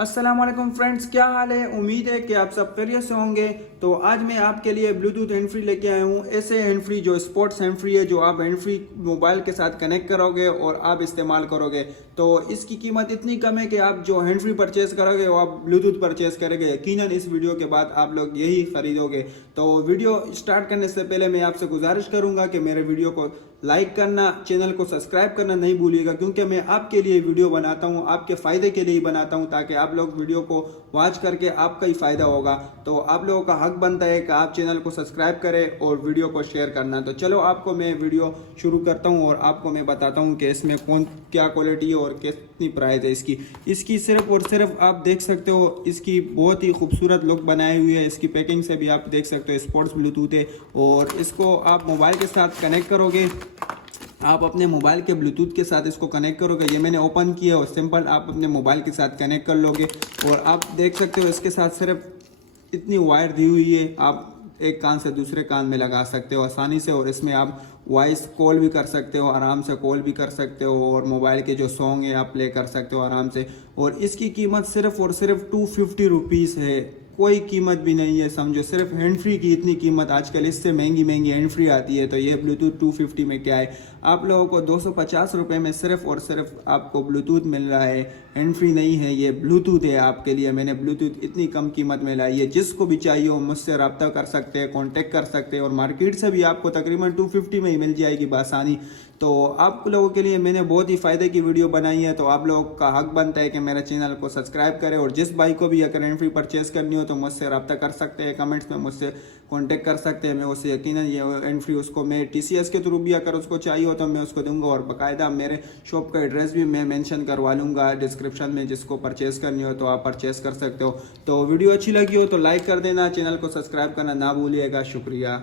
अस्सलाम वालेकुम फ्रेंड्स, क्या हाल है। उम्मीद है कि आप सब खैरियत से होंगे। तो आज मैं आपके लिए ब्लूटूथ हैंड फ्री लेके आया हूँ। ऐसे हैंड फ्री जो स्पोर्ट्स हैंड फ्री है, जो आप हैंड फ्री मोबाइल के साथ कनेक्ट करोगे और आप इस्तेमाल करोगे। तो इसकी कीमत इतनी कम है कि आप जो हैंड फ्री परचेज करोगे वो आप ब्लूटूथ परचेज करोगे। यकीनन इस वीडियो के बाद आप लोग यही खरीदोगे। तो वीडियो स्टार्ट करने से पहले मैं आपसे गुजारिश करूंगा कि मेरे वीडियो को लाइक करना, चैनल को सब्सक्राइब करना नहीं भूलिएगा, क्योंकि मैं आपके लिए वीडियो बनाता हूं, आपके फ़ायदे के लिए ही बनाता हूं, ताकि आप लोग वीडियो को वॉच करके आपका ही फ़ायदा होगा। तो आप लोगों का हक बनता है कि आप चैनल को सब्सक्राइब करें और वीडियो को शेयर करना। तो चलो आपको मैं वीडियो शुरू करता हूं और आपको मैं बताता हूं कि इसमें कौन क्या क्वालिटी है और कितनी प्राइस है इसकी सिर्फ और सिर्फ आप देख सकते हो। इसकी बहुत ही खूबसूरत लुक बनाई हुई है। इसकी पैकिंग से भी आप देख सकते हो स्पोर्ट्स ब्लूटूथ है और इसको आप मोबाइल के साथ कनेक्ट करोगे। आप अपने मोबाइल के ब्लूटूथ के साथ इसको कनेक्ट करोगे। ये मैंने ओपन किया और सिंपल आप अपने मोबाइल के साथ कनेक्ट कर लोगे और आप देख सकते हो इसके साथ सिर्फ इतनी वायर दी हुई है। आप एक कान से दूसरे कान में लगा सकते हो आसानी से और इसमें आप वॉइस कॉल भी कर सकते हो, आराम से कॉल भी कर सकते हो और मोबाइल के जो सॉन्ग है आप प्ले कर सकते हो आराम से। और इसकी कीमत सिर्फ और सिर्फ 250 रुपीज़ है, कोई कीमत भी नहीं है। समझो सिर्फ हैंड फ्री की इतनी कीमत, आजकल इससे महंगी महंगी हैंड फ्री आती है। तो ये ब्लूटूथ 250 में क्या है, आप लोगों को 250 रुपये में सिर्फ और सिर्फ आपको ब्लूटूथ मिल रहा है। हैंड फ्री नहीं है, ये ब्लूटूथ है आपके लिए। मैंने ब्लूटूथ इतनी कम कीमत में लाई है। जिसको भी चाहिए हो मुझसे रब्ता कर सकते हैं, कॉन्टेक्ट कर सकते हैं और मार्केट से भी आपको तकरीबन 250 में ही मिल जाएगी बआसानी। तो आप लोगों के लिए मैंने बहुत ही फ़ायदे की वीडियो बनाई है। तो आप लोगों का हक बनता है कि मेरे चैनल को सब्सक्राइब करें और जिस भाई को भी अगर हैंड फ्री परचेज करनी हो तो मुझसे रब्ता कर सकते हैं, कमेंट्स में मुझसे कांटेक्ट कर सकते हैं। मैं उससे यकीनन ये हैंड फ्री उसको मैं TCS के थ्रू भी अगर उसको चाहिए हो तो मैं उसको दूंगा और बाकायदा मेरे शॉप का एड्रेस भी मैं मेंशन करवा लूँगा डिस्क्रिप्शन में। जिसको परचेज करनी हो तो आप परचेज कर सकते हो। तो वीडियो अच्छी लगी हो तो लाइक कर देना, चैनल को सब्सक्राइब करना ना भूलिएगा। शुक्रिया।